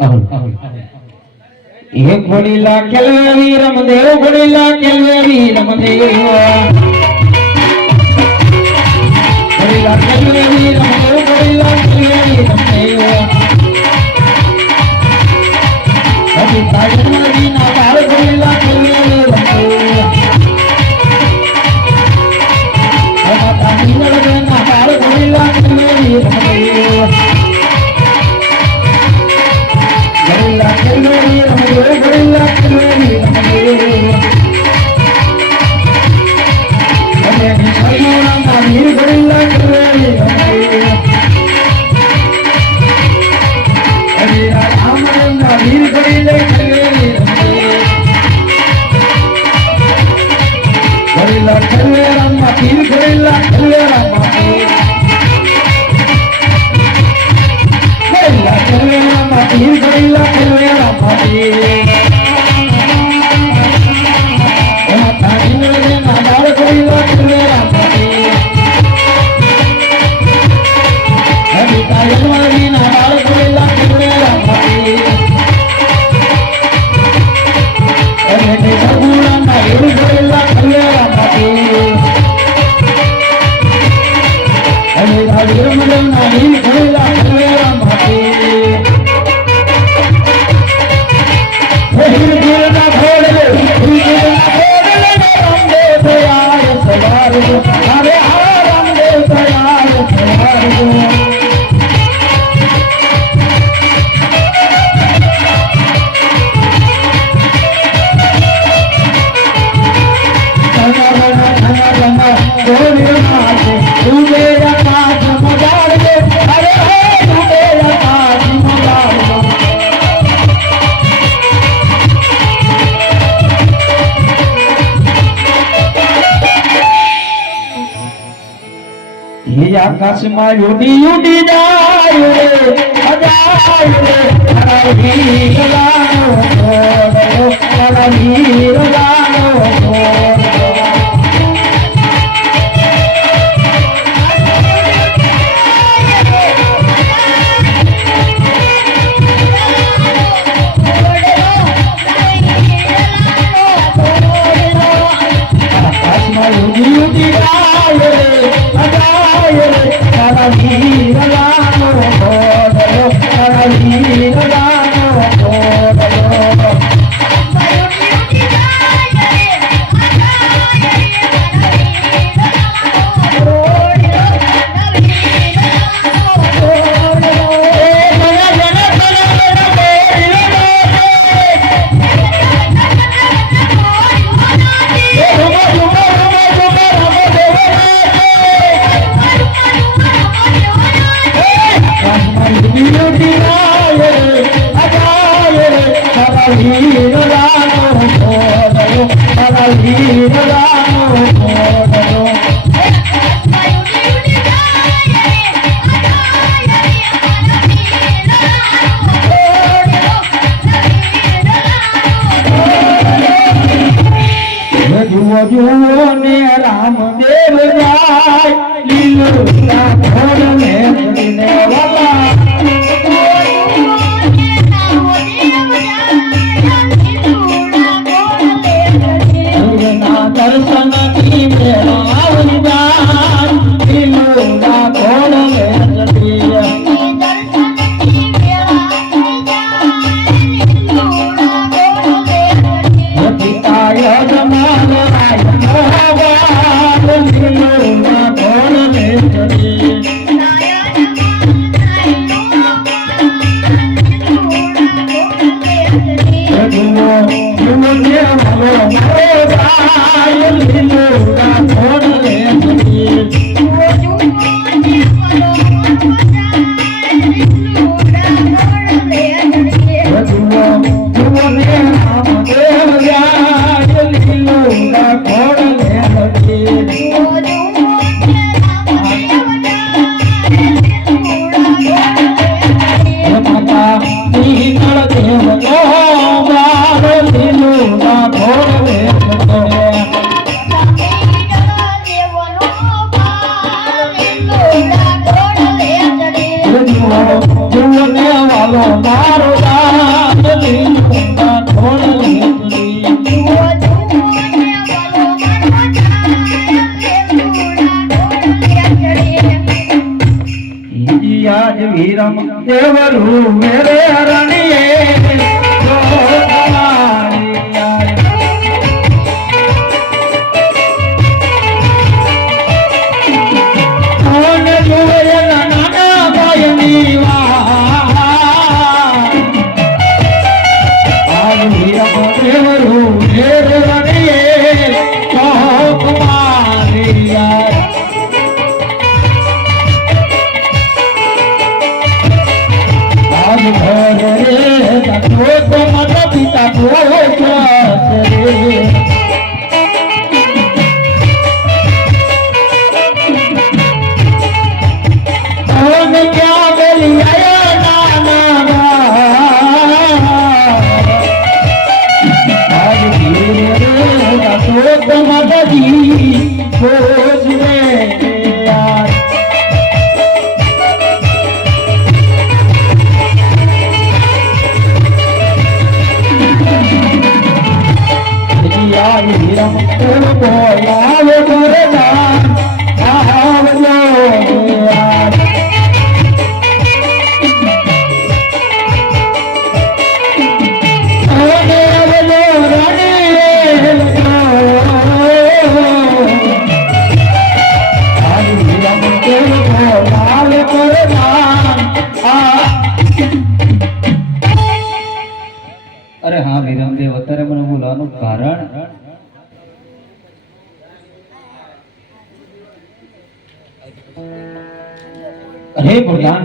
એ ઘોડીલા કેલવેરી રમદેવ ઘોડીલા કેલવેરી રમદેવ. ઘોડીલા કેલવેરી பதிமூணாம் ஆண்டு માં યુડી યુડી જાય રે અજાય રે હરાવી ગલાનો હરાવી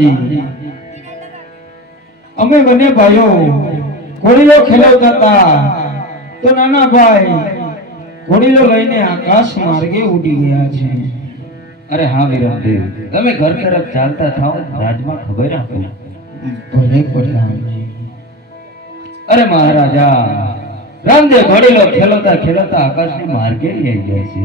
પ્રધાનજી અમે બંને ભાઈઓ ઘોડીલો ખેલાવતા હતા. તો નાના ભાઈ ઘોડીલો લઈને આકાશ માર્ગે ઉડી ગયા છે. અરે હા વિરમદેવ તમે ઘર તરફ ચાલતા થાઓ રાજમાં ખબર રાખો. ભલે પ્રધાનજી અરે મહારાજા રામદેવ ઘડીલો ખેલાવતા ખેલાવતા આકાશની માર્ગે લઈ જાય છે.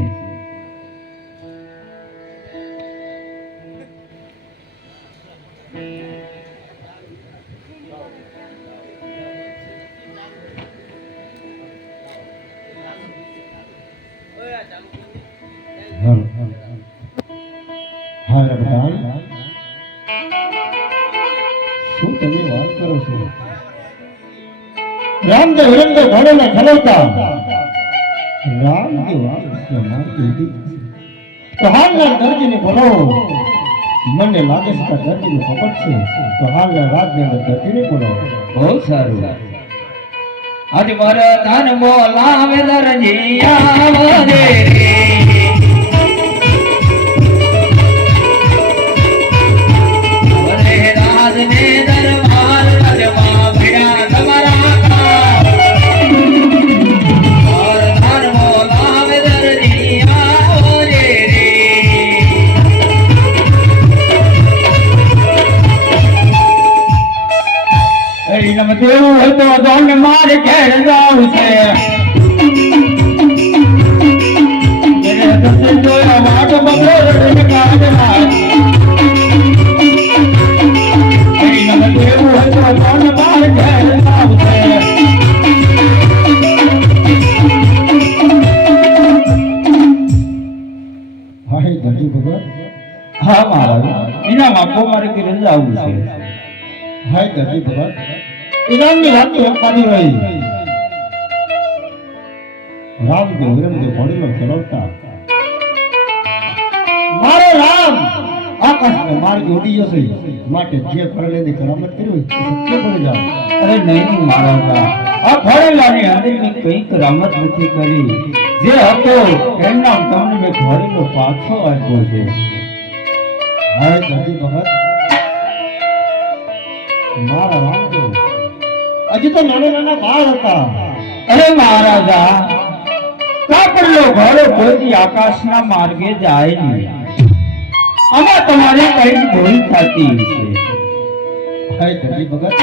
તો હાલના બોલો. મને લાગે છે કે છે. તો હાલના દરજીને બોલો. બહુ સારું. આજ મારા ધન મોલા દરજી આવજે હા મહારાજ ઇનામ આપો મારે ઘરે જવું છે. હાય ધરતી ભગત ઇનામની તો પાડી રહી. રામદેવ વિરમદેવ ઘોડીલો ચલાવતા મારો રામ! આકાશને માર્ગે ઉડી જશે. માટે જે ફરેલી કરામત કરી હોય બની જાવ અરે નહીં નહીં મહારાજા આ ફળેલાની હરીની કંઈક કરામત નથી કરી. જે હતો એમના તમને મેં ઘરેલો પાછો આપ્યો છે. હાય ધરતી ભગત મારા રામદેવ હજી તો નાના નાના બાળ હતા. અરે મહારાજા કાપડલો ઘોડો કોઈ આકાશના માર્ગે જાય નહીં. આમાં તમારે કઈ ભૂલ થતી છે હાય ધરતી ભગત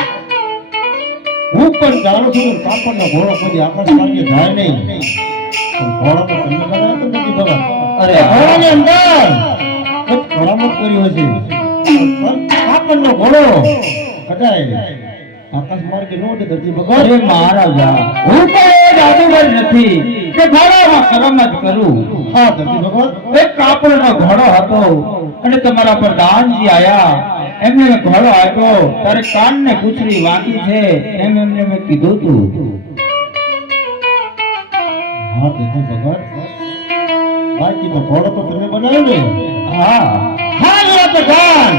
હું પણ જાણું છું કાપડનો ઘોડો કોઈ આકાશ માર્ગે જાય નહીં. ઘોડો તો ધરતી ભગત અરે ઘોડાની અંદર કરામત કર્યો હશે આપણનો ઘોડો કટાય આકાશ માર્ગે નો ઉડે ધરતી ભગવાન હે મહારાજા, હું તો એ જાદુગર નથી કે ઘોડામાં કરામત કરું. હા, ધરતી ભગવાન, એક કાપડનો ઘોડો હતો અને તમારા પ્રધાનજી આયા. એમને ઘોડો આપ્યો. તારે કાન ને પૂછડી વાંકી છે. એમ એમને મેં કીધું તું. હા, ધરતી ભગવાન. બાકી તો ઘોડો તો તમે બનાવ્યો હા હા લે પ્રધાન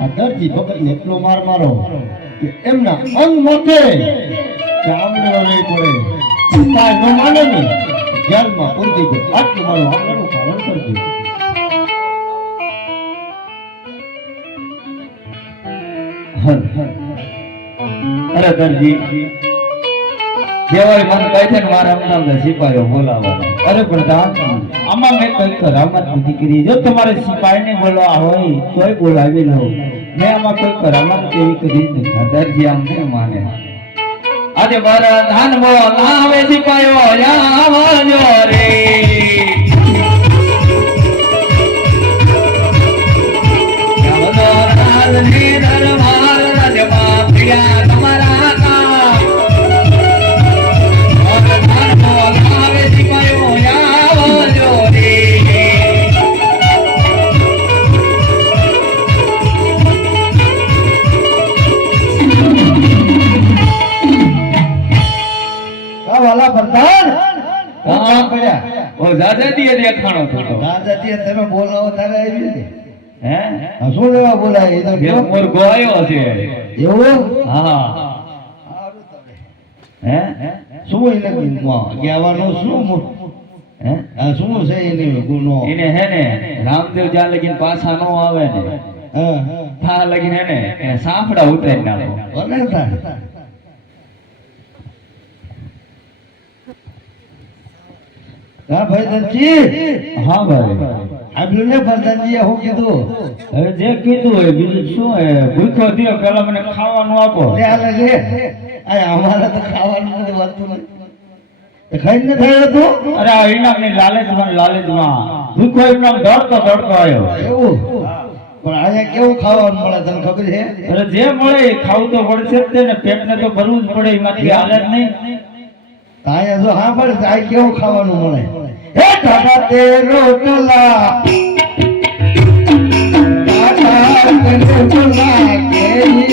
આ દરજી ભગત એટલો માર મારો એમના અંગ મોતે ચામડો નહીં ન માને ને જેલમાં અરે દરજી, જેવાય મન કહે છે ને મારા અમદાવાદ સિપાહીઓ બોલાવવાનો. અરે પ્રધાન આમાં મેં કઈ કરામત નથી કરી જો તમારે સિપાહીને બોલવા હોય, તોય બોલાવી લો. મેં આમાં કોઈ કરામત કેવી કરી નથી આમ માને. આજે મારા ધાન બોલાવે સિપાહીઓ આવજો રે. હા દાદાજી તમે બોલાવો તારે આવી ને હે? શું લેવા બોલાય? એ તો કહો. એવું? હા. હે? શું એને? કહેવાનું શું મો- આ શું છે એને ગુનો? એને હે ને રામદેવ જ્યાં લગીન પાછા નો આવે ને હા થા લગીન હે ને સાંભળા ઉતારી નાખો ભલે તારે. હા ભાઈ ધનજી હા ભાઈ. આપ્યું ને પ્રધાનજીએ શું કીધું? હવે જે કીધું હોય બીજું શું હે ભૂખ્યો થયો પેલા મને ખાવાનું આપો. લે આ લે લે. અમારે તો ખાવાનું નથી વાતું નથી. એ ખાઈને થયું હતું અરે આ ઇનામની લાલચમાં ને લાલચમાં ભૂખ્યો ઇનામ દોડતો દોડતો આવ્યો. એવું? પણ અહીંયા કેવું ખાવાનું મળે તને ખબર છે? અરે જે મળે ખાવું તો પડશે જ ને. પેટને તો ભરવું જ પડે એમાંથી હાલે જ નહીં. તો જો હા પડે તો કેવું ખાવાનું મળે? હે ટાટા તે રોટલા. ટાટા તે રોટલા કેરી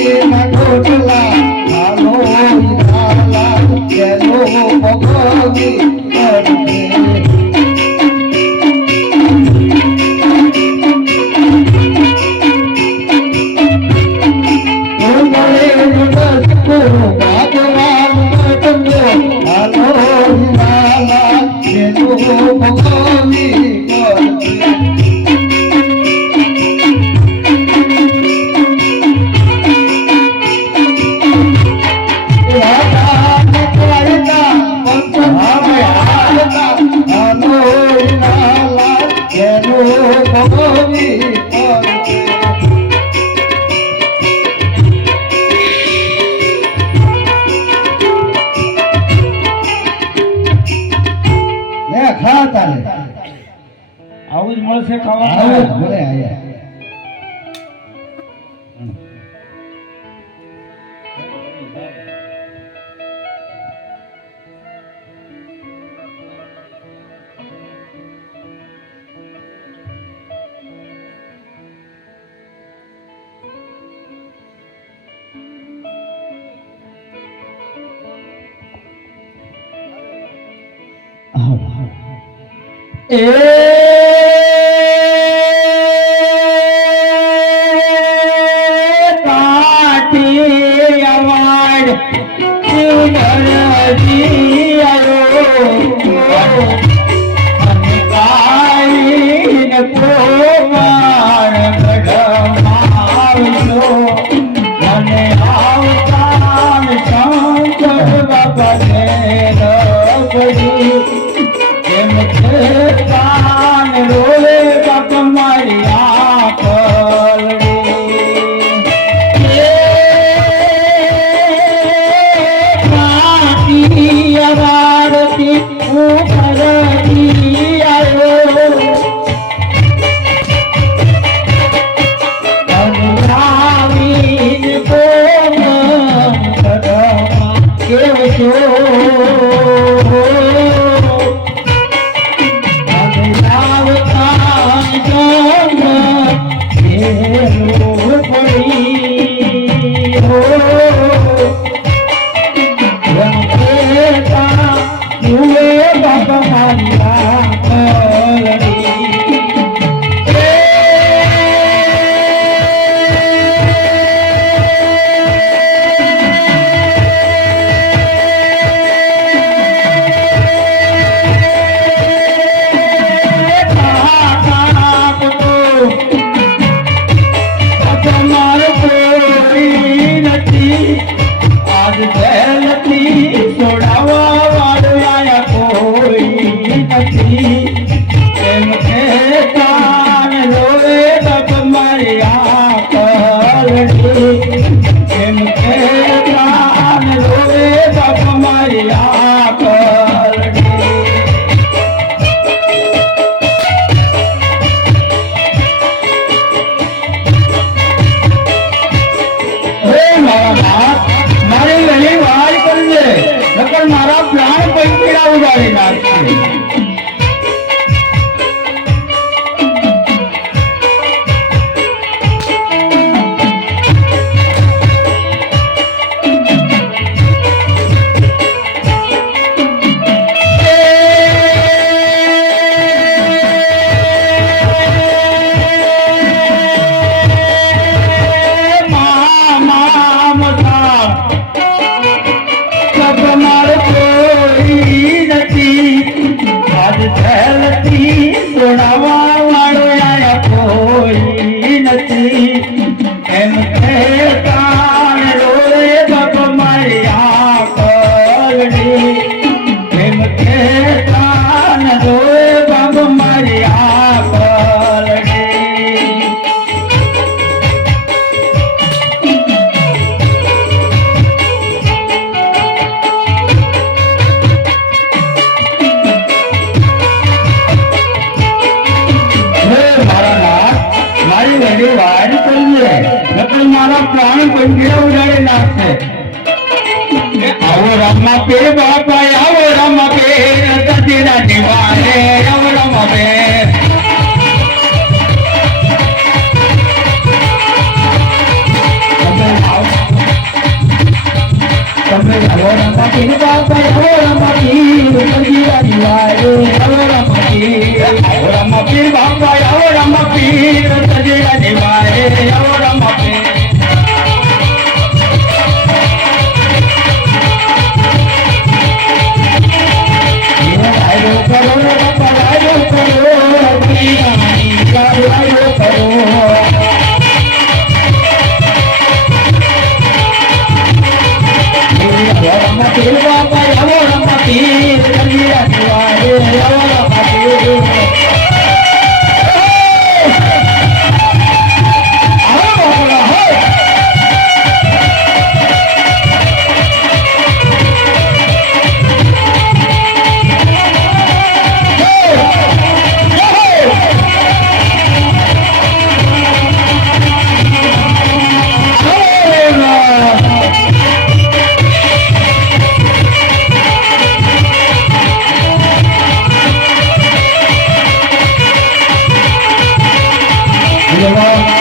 એ આપે બાપા આવો રમ બે સતીના દિવાને રમ રમ બે તમે આવો રમ કે બાપા આવો રમ કે સતીના દિવાને રમ રમ કે આવો રમ કે બાપા આવો રમ કે સતીના દિવાને આવો રમ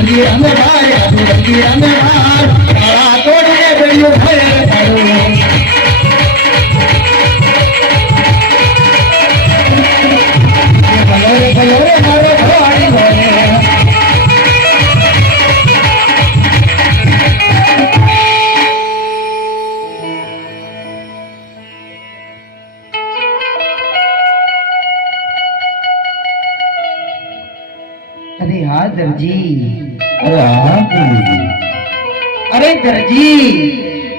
I'm a man, I'm I'm a man, I'm I'm a man, I'm દરજી?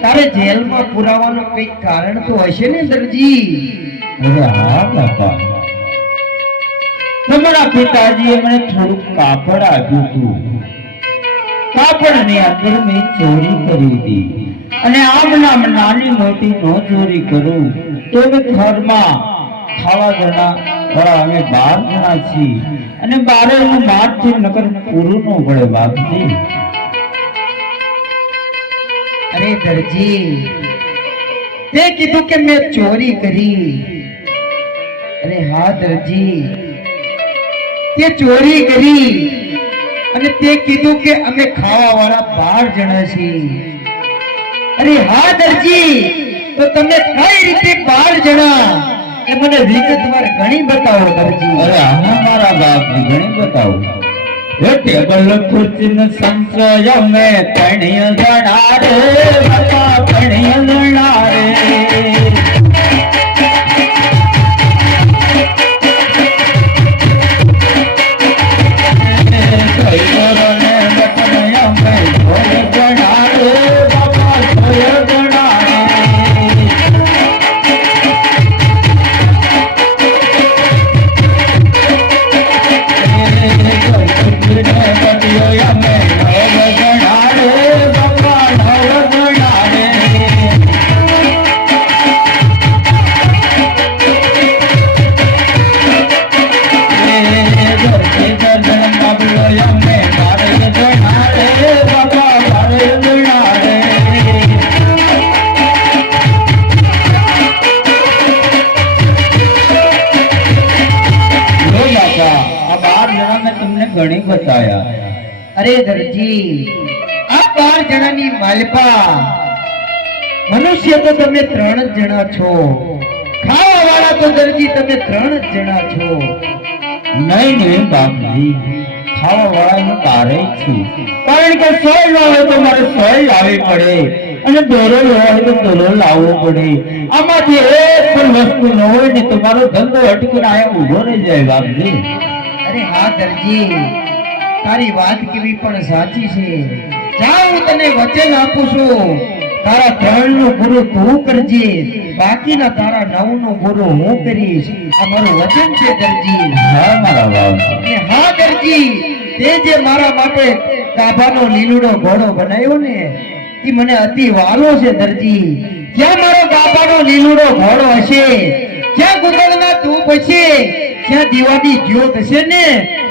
તારે જેલમાં પુરાવાનું કંઈક કારણ તો હશે ને દરજી? અરે હા બાપા. તમારા પિતાજીએ મને થોડુંક કાપડ આપ્યું હતું. કાપડની અંદર મેં ચોરી કરી હતી. અને આમ નામ નાની મોટી નો ચોરી કરું તો મેં ઘરમાં ખાવા જણા વાળા અમે બાર જણા છીએ. અને બારે હું મારથી નગર પૂરું ન પડે બાપજી. અરે દરજી, તે કીધું કે મેં ચોરી કરી. અરે હા દરજી, તે ચોરી કરી અને તે કીધું કે અમે ખાવા વાળા બાર જણા છીએ. અરે હા દરજી, તો તમે કઈ રીતે બાર જણા? એ મને વિગતવાર ઘણી બતાવો દરજી. અરે હા મારા બાપ ઘણી બતાવું. એ ટેબલ ખુરશી નો સંચય મેં તમને ઘણી બતાયા. અરે દરજી, આ બાર જણાની માલપા. મનુષ્ય તો તમે ત્રણ જણા છો. ખાવા વાળા તો દરજી તમે ત્રણ જણા છો. નહીં નહીં, બાપજી. ખાવા વાળા હું તારે જ છું. કારણ કે સોય લાવે તો મારે સોય લાવવી પડે. અને દોરો હોય તો દોરો લાવવો પડે. આમાંથી એક પણ વસ્તુ ન હોય ને તમારો ધંધો અટકીને આયા ઊભો રહી જાય, બાપજી. અરે હા દરજી તારી વાત કેવી પણ સાચી છે. જા હું તને વચન આપું છું. તારા ત્રણનું ગુરુ તું કરજે. બાકીના તારા નવનું ગુરુ હું કરીશ. આ મારું વચન છે દરજી. હા મારા બાપ. હા દરજી. તે જે મારા માટે કાભાનો લીલુડો ઘોડો બનાવ્યો ને એ મને અતિ વાલો છે દરજી. જ્યાં મારો કાભાનો લીલુડો ઘોડો હશે જ્યાં ગુગળના હશે જ્યાં દીવાની જ્યોત હશે ને,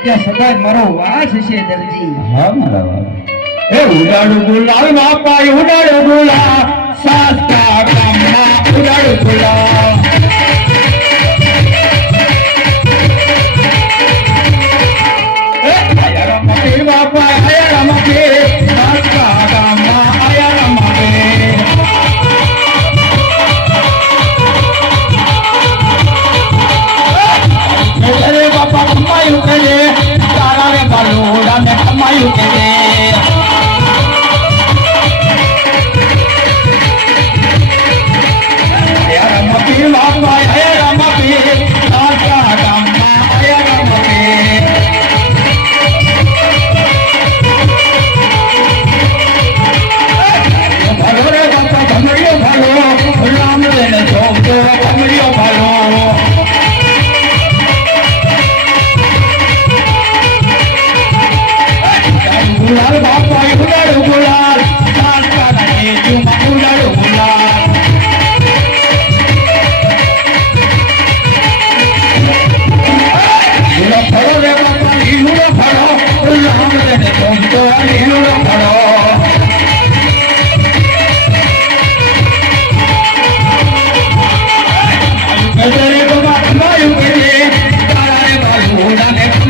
ત્યાં સદાય મારો વાસ હશે દરજી. હા, મારા વાસ એ ઉડાડું ગુલાબ બાપા ઉડાડું સાસ કા કામના ઉડાડું ગુલાબ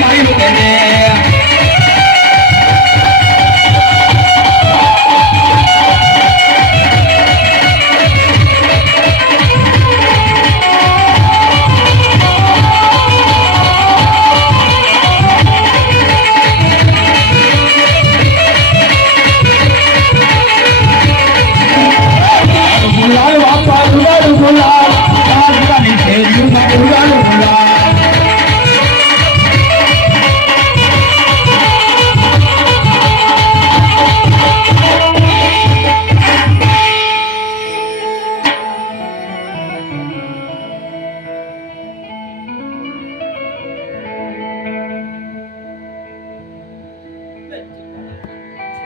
I'm not going it.